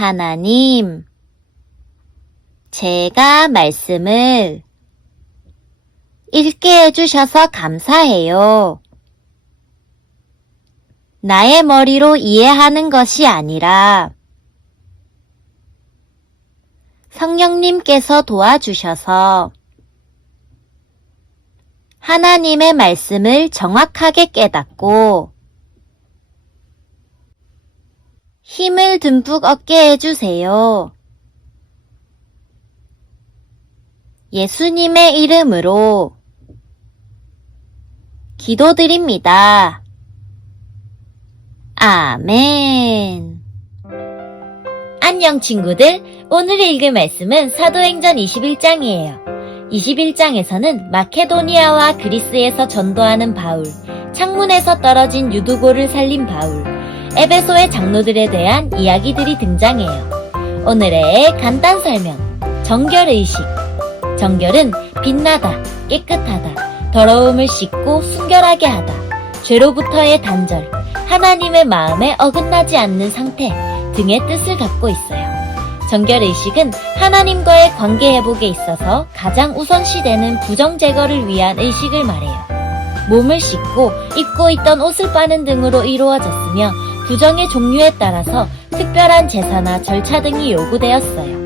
하나님, 제가 말씀을 읽게 해주셔서 감사해요. 나의 머리로 이해하는 것이 아니라 성령님께서 도와주셔서 하나님의 말씀을 정확하게 깨닫고 힘을 듬뿍 얻게 해주세요. 예수님의 이름으로 기도드립니다. 아멘. 안녕 친구들, 오늘 읽을 말씀은 사도행전 21장이에요. 21장에서는 마케도니아와 그리스에서 전도하는 바울, 창문에서 떨어진 유두고를 살린 바울, 에베소의 장로들에 대한 이야기들이 등장해요. 오늘의 간단 설명, 정결의식. 정결은 빛나다, 깨끗하다, 더러움을 씻고 순결하게 하다, 죄로부터의 단절, 하나님의 마음에 어긋나지 않는 상태 등의 뜻을 갖고 있어요. 정결의식은 하나님과의 관계 회복에 있어서 가장 우선시되는 부정 제거를 위한 의식을 말해요. 몸을 씻고 입고 있던 옷을 빠는 등으로 이루어졌으며 부정의 종류에 따라서 특별한 제사나 절차 등이 요구되었어요.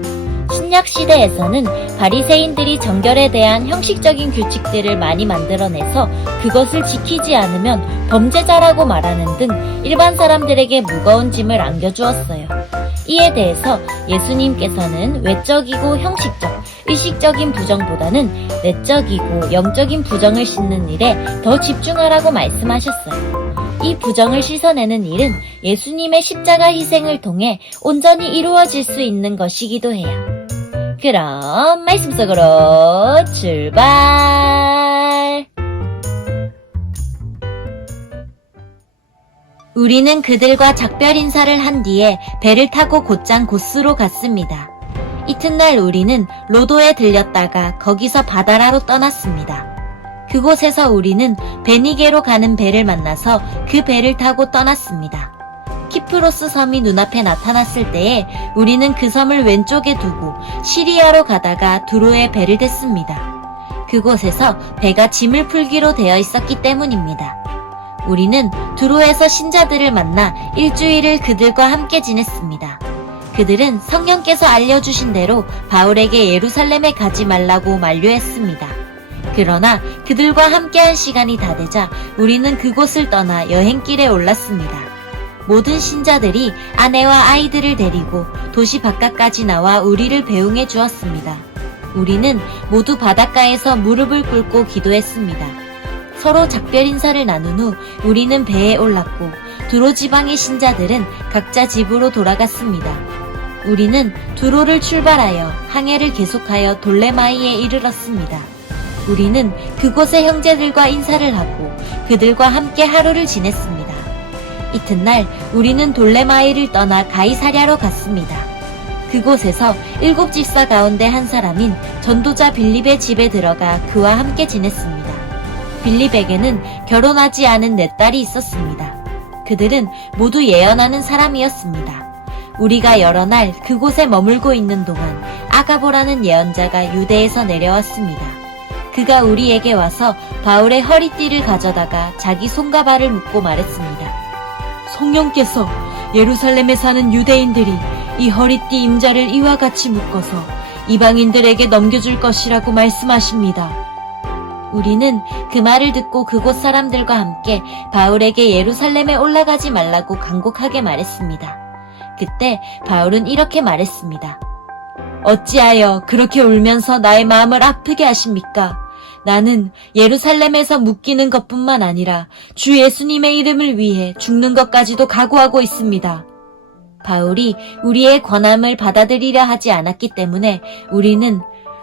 신약 시대에서는 바리새인들이 정결에 대한 형식적인 규칙들을 많이 만들어내서 그것을 지키지 않으면 범죄자라고 말하는 등 일반 사람들에게 무거운 짐을 안겨주었어요. 이에 대해서 예수님께서는 외적이고 형식적, 의식적인 부정보다는 내적이고 영적인 부정을 씻는 일에 더 집중하라고 말씀하셨어요. 이 부정을 씻어내는 일은 예수님의 십자가 희생을 통해 온전히 이루어질 수 있는 것이기도 해요. 그럼 말씀 속으로 출발! 우리는 그들과 작별 인사를 한 뒤에 배를 타고 곧장 고스로 갔습니다. 이튿날 우리는 로도에 들렸다가 거기서 바다라로 떠났습니다. 그곳에서 우리는 베니게로 가는 배를 만나서 그 배를 타고 떠났습니다. 키프로스 섬이 눈앞에 나타났을 때에 우리는 그 섬을 왼쪽에 두고 시리아로 가다가 두로에 배를 댔습니다. 그곳에서 배가 짐을 풀기로 되어 있었기 때문입니다. 우리는 두로에서 신자들을 만나 일주일을 그들과 함께 지냈습니다. 그들은 성령께서 알려주신 대로 바울에게 예루살렘에 가지 말라고 만류했습니다. 그러나 그들과 함께한 시간이 다 되자 우리는 그곳을 떠나 여행길에 올랐습니다. 모든 신자들이 아내와 아이들을 데리고 도시 바깥까지 나와 우리를 배웅해 주었습니다. 우리는 모두 바닷가에서 무릎을 꿇고 기도했습니다. 서로 작별 인사를 나눈 후 우리는 배에 올랐고 두로 지방의 신자들은 각자 집으로 돌아갔습니다. 우리는 두로를 출발하여 항해를 계속하여 돌레마이에 이르렀습니다. 우리는 그곳의 형제들과 인사를 하고 그들과 함께 하루를 지냈습니다. 이튿날 우리는 돌레마이를 떠나 가이사랴로 갔습니다. 그곳에서 7 집사 가운데 한 사람인 전도자 빌립의 집에 들어가 그와 함께 지냈습니다. 빌립에게는 결혼하지 않은 4딸이 있었습니다. 그들은 모두 예언하는 사람이었습니다. 우리가 여러 날 그곳에 머물고 있는 동안 아가보라는 예언자가 유대에서 내려왔습니다. 그가 우리에게 와서 바울의 허리띠를 가져다가 자기 손과 발을 묶고 말했습니다. 성령께서 예루살렘에 사는 유대인들이 이 허리띠 임자를 이와 같이 묶어서 이방인들에게 넘겨줄 것이라고 말씀하십니다. 우리는 그 말을 듣고 그곳 사람들과 함께 바울에게 예루살렘에 올라가지 말라고 간곡하게 말했습니다. 그때 바울은 이렇게 말했습니다. 어찌하여 그렇게 울면서 나의 마음을 아프게 하십니까? 나는 예루살렘에서 묶이는 것뿐만 아니라 주 예수님의 이름을 위해 죽는 것까지도 각오하고 있습니다. 바울이 우리의 권함을 받아들이려 하지 않았기 때문에 우리는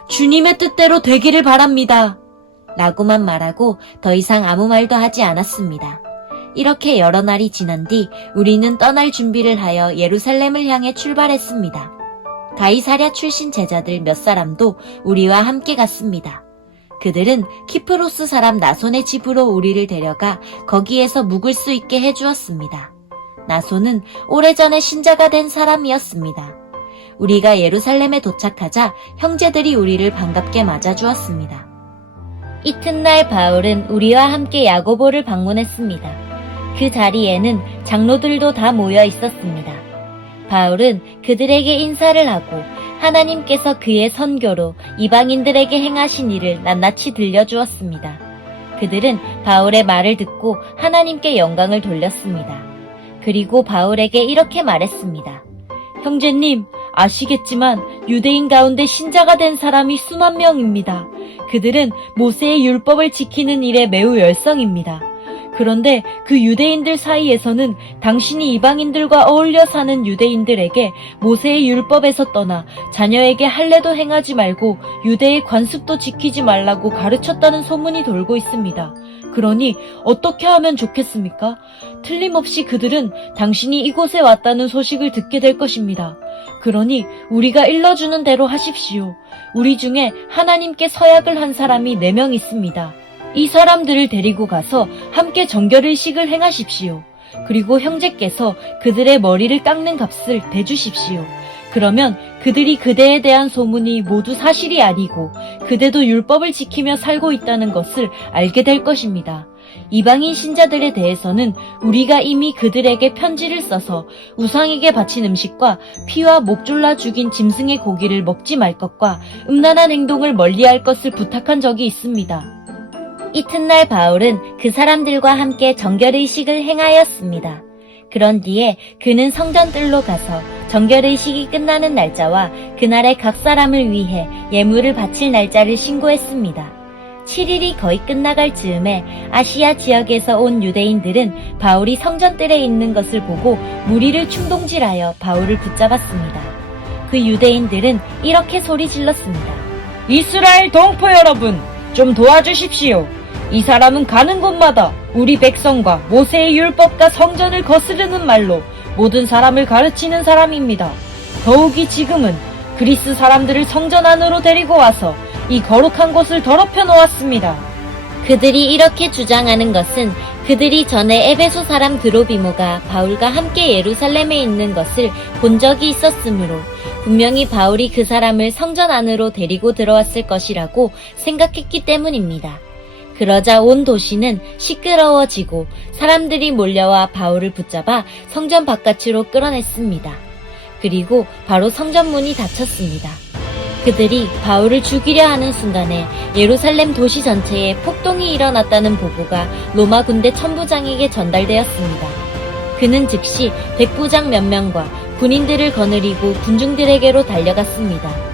주님의 뜻대로 되기를 바랍니다. 라고만 말하고 더 이상 아무 말도 하지 않았습니다. 이렇게 여러 날이 지난 뒤 우리는 떠날 준비를 하여 예루살렘을 향해 출발했습니다. 가이사랴 출신 제자들 몇 사람도 우리와 함께 갔습니다. 그들은 키프로스 사람 나손의 집으로 우리를 데려가 거기에서 묵을 수 있게 해주었습니다. 나손은 오래전에 신자가 된 사람이었습니다. 우리가 예루살렘에 도착하자 형제들이 우리를 반갑게 맞아주었습니다. 이튿날 바울은 우리와 함께 야고보를 방문했습니다. 그 자리에는 장로들도 다 모여 있었습니다. 바울은 그들에게 인사를 하고 하나님께서 그의 선교로 이방인들에게 행하신 일을 낱낱이 들려주었습니다. 그들은 바울의 말을 듣고 하나님께 영광을 돌렸습니다. 그리고 바울에게 이렇게 말했습니다. 형제님, 아시겠지만 유대인 가운데 신자가 된 사람이 수만 명입니다. 그들은 모세의 율법을 지키는 일에 매우 열성입니다. 그런데 그 유대인들 사이에서는 당신이 이방인들과 어울려 사는 유대인들에게 모세의 율법에서 떠나 자녀에게 할례도 행하지 말고 유대의 관습도 지키지 말라고 가르쳤다는 소문이 돌고 있습니다. 그러니 어떻게 하면 좋겠습니까? 틀림없이 그들은 당신이 이곳에 왔다는 소식을 듣게 될 것입니다. 그러니 우리가 일러주는 대로 하십시오. 우리 중에 하나님께 서약을 한 사람이 4명 있습니다. 이 사람들을 데리고 가서 함께 정결의식을 행하십시오. 그리고 형제께서 그들의 머리를 깎는 값을 대주십시오. 그러면 그들이 그대에 대한 소문이 모두 사실이 아니고 그대도 율법을 지키며 살고 있다는 것을 알게 될 것입니다. 이방인 신자들에 대해서는 우리가 이미 그들에게 편지를 써서 우상에게 바친 음식과 피와 목 졸라 죽인 짐승의 고기를 먹지 말 것과 음란한 행동을 멀리할 것을 부탁한 적이 있습니다. 이튿날 바울은 그 사람들과 함께 정결의식을 행하였습니다. 그런 뒤에 그는 성전뜰로 가서 정결의식이 끝나는 날짜와 그날의 각 사람을 위해 예물을 바칠 날짜를 신고했습니다. 7일이 거의 끝나갈 즈음에 아시아 지역에서 온 유대인들은 바울이 성전뜰에 있는 것을 보고 무리를 충동질하여 바울을 붙잡았습니다. 그 유대인들은 이렇게 소리 질렀습니다. 이스라엘 동포 여러분, 좀 도와주십시오. 이 사람은 가는 곳마다 우리 백성과 모세의 율법과 성전을 거스르는 말로 모든 사람을 가르치는 사람입니다. 더욱이 지금은 그리스 사람들을 성전 안으로 데리고 와서 이 거룩한 곳을 더럽혀 놓았습니다. 그들이 이렇게 주장하는 것은 그들이 전에 에베소 사람 드로비모가 바울과 함께 예루살렘에 있는 것을 본 적이 있었으므로 분명히 바울이 그 사람을 성전 안으로 데리고 들어왔을 것이라고 생각했기 때문입니다. 그러자 온 도시는 시끄러워지고 사람들이 몰려와 바울을 붙잡아 성전 바깥으로 끌어냈습니다. 그리고 바로 성전문이 닫혔습니다. 그들이 바울을 죽이려 하는 순간에 예루살렘 도시 전체에 폭동이 일어났다는 보고가 로마 군대 천부장에게 전달되었습니다. 그는 즉시 백부장 몇 명과 군인들을 거느리고 군중들에게로 달려갔습니다.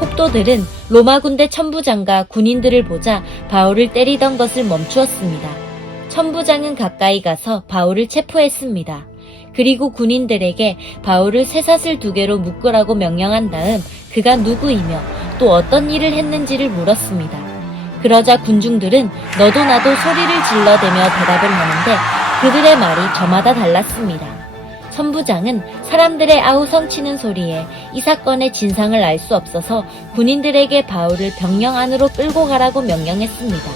폭도들은 로마 군대 천부장과 군인들을 보자 바울을 때리던 것을 멈추었습니다. 천부장은 가까이 가서 바울을 체포했습니다. 그리고 군인들에게 바울을 쇠사슬 2개로 묶으라고 명령한 다음 그가 누구이며 또 어떤 일을 했는지를 물었습니다. 그러자 군중들은 너도 나도 소리를 질러대며 대답을 하는데 그들의 말이 저마다 달랐습니다. 천부장은 사람들의 아우성치는 소리에 이 사건의 진상을 알 수 없어서 군인들에게 바울을 병영 안으로 끌고 가라고 명령했습니다.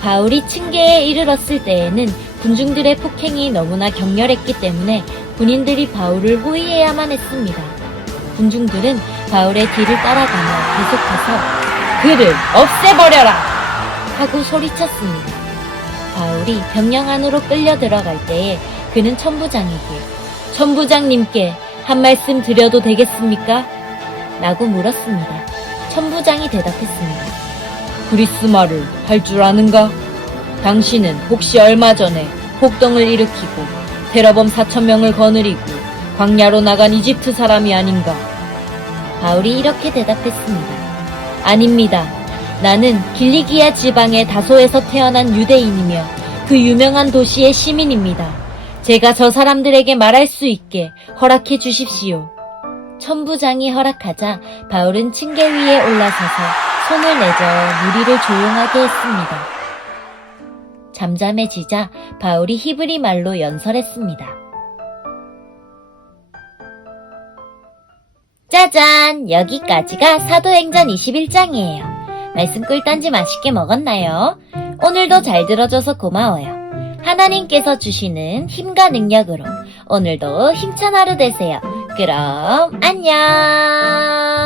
바울이 층계에 이르렀을 때에는 군중들의 폭행이 너무나 격렬했기 때문에 군인들이 바울을 호위해야만 했습니다. 군중들은 바울의 뒤를 따라가며 계속해서 그를 없애버려라! 하고 소리쳤습니다. 바울이 병영 안으로 끌려 들어갈 때에 그는 천부장에게 천부장님께 한 말씀 드려도 되겠습니까? 라고 물었습니다. 천부장이 대답했습니다. 그리스 말을 할 줄 아는가? 당신은 혹시 얼마 전에 폭동을 일으키고 테러범 4,000명을 거느리고 광야로 나간 이집트 사람이 아닌가? 바울이 이렇게 대답했습니다. 아닙니다. 나는 길리기아 지방의 다소에서 태어난 유대인이며 그 유명한 도시의 시민입니다. 제가 저 사람들에게 말할 수 있게 허락해 주십시오. 천부장이 허락하자 바울은 층계 위에 올라서서 손을 내저어 무리를 조용하게 했습니다. 잠잠해지자 바울이 히브리 말로 연설했습니다. 짜잔! 여기까지가 사도행전 21장이에요. 말씀 꿀단지 맛있게 먹었나요? 오늘도 잘 들어줘서 고마워요. 하나님께서 주시는 힘과 능력으로 오늘도 힘찬 하루 되세요. 그럼 안녕!